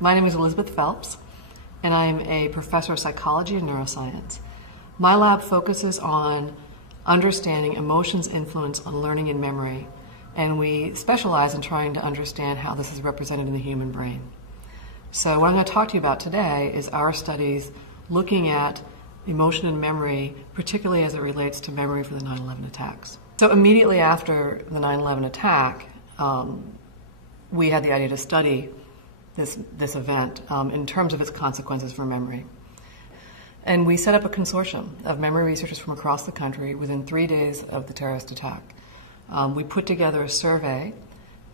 My name is Elizabeth Phelps, and I am a professor of psychology and neuroscience. My lab focuses on understanding emotions' influence on learning and memory, and we specialize in trying to understand how this is represented in the human brain. So what I'm going to talk to you about today is our studies looking at emotion and memory, particularly as it relates to memory for the 9/11 attacks. So immediately after the 9/11 attack, we had the idea to study this event in terms of its consequences for memory. And we set up a consortium of memory researchers from across the country within 3 days of the terrorist attack. We put together a survey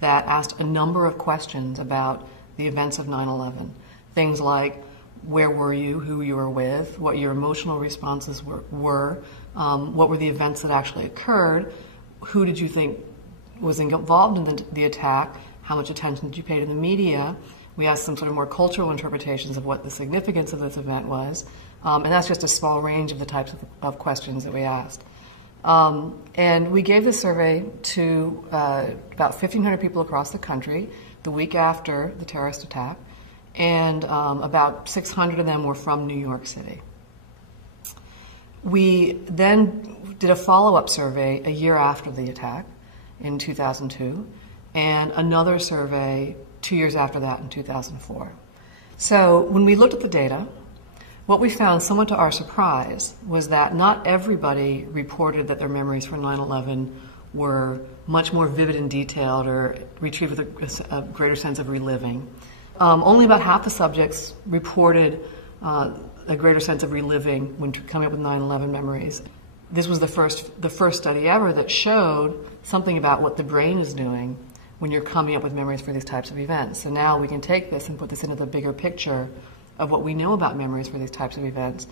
that asked a number of questions about the events of 9/11. Things like, where were you, who you were with, what your emotional responses were, what were the events that actually occurred, who did you think was involved in the attack, how much attention did you pay to the media. We asked some sort of more cultural interpretations of what the significance of this event was, and that's just a small range of the types of questions that we asked. And we gave this survey to about 1,500 people across the country the week after the terrorist attack, and about 600 of them were from New York City. We then did a follow-up survey a year after the attack in 2002, and another survey 2 years after that in 2004. So when we looked at the data, what we found, somewhat to our surprise, was that not everybody reported that their memories for 9/11 were much more vivid and detailed or retrieved with a greater sense of reliving. Only about half the subjects reported a greater sense of reliving when coming up with 9/11 memories. This was the first study ever that showed something about what the brain is doing when you're coming up with memories for these types of events. So now we can take this and put this into the bigger picture of what we know about memories for these types of events